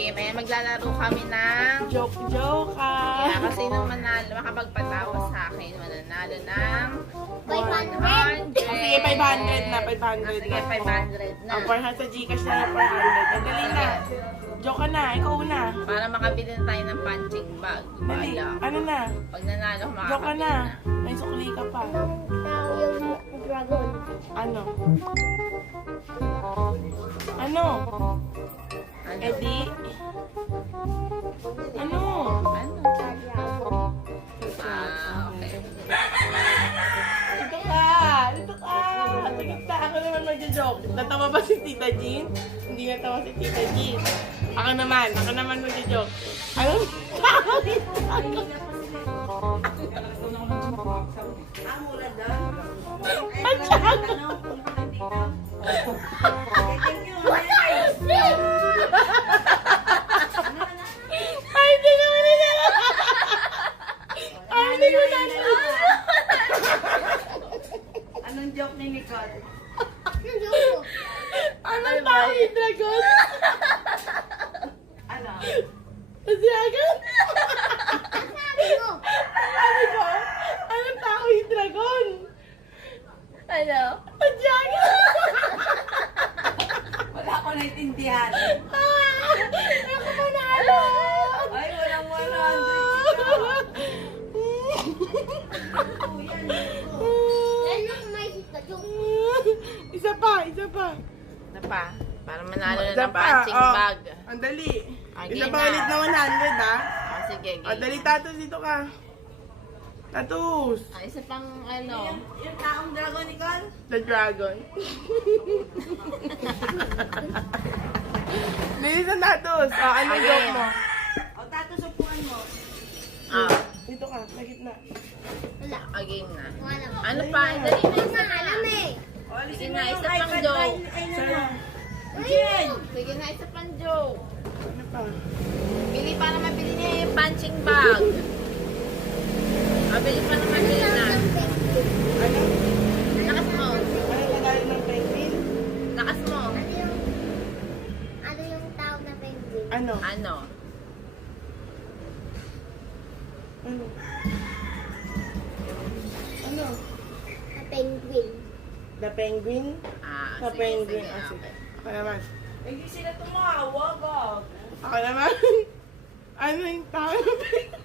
game. Ayan, maglalaro kami ng Joke-joke kaya kasi nung manalo, makapagpatawa sa akin, mananalo ng 100. Sige, 500 na, 500 Sige, na. 500 na. Ang 400 sa Gcash na 400. Madali na. Joke ka na, ikaw na. Para makabili na tayo ng punching bag. Dali, Bala. ano na? Pag nanalo, Joke ka makakabili na. na. May sukli ka pa. Yung dragon. Ano? Ano? Ano? Edi? Ano? Ano? Okay. Dito ka! Dito ka! Tingin ka! Ako naman magja-joke. Natawa ba si Tita Jean? Hindi natawa si Tita Jean. Ako naman magja-joke. Anong tawag? Ay, hindi naman nila! Ay, hindi ko na Anong joke ni Nicole? Yung joke. Anong tao yung dragon? Ano? Dragon? Sabi mo. Sabi ko, anong tao yung dragon? Ano? Dragon? Wala ko naintindihan. Ako manalo! Ay, walang 100. Lalo kung may isip ka joke. Isa pa, isa pa. Ano pa? Para manalo na Isa ng pa, punching oh. bag. Ang dali. Okay Isa pa na. ulit na 100, ha? Oh, sige, O, dali, Tatus, dito ka. Tatus! Ah, isa pang ano. Yung taong dragon, Nicole? The dragon. Bilisan, Tatus. O, ano yung Okay. joke mo? O, tatusupuan mo. Ah, Dito ka, sa gitna. Wala. game na. Wala. Ano pa? Dali na Hindi isa na na. alam eh. O, alisin Sige mo na, yung isa pang iPad. joke. Ay, Sana. Jen! Sige na, isa pang joke. Ano pa? Bili para mabili niya yung punching bag. Mabili para mabili na. Ano? Lakas mo. Ano lagay ng penguin? Lakas mo. Ano yung tawag na penguin? Ano? Ano? Ano? Ano? Na penguin. The penguin? Ah, The sige, penguin. sige, Ah, sige. okay. Ako naman. Hindi sila tumawag, oh. Ako naman. Ano yung tao ng penguin?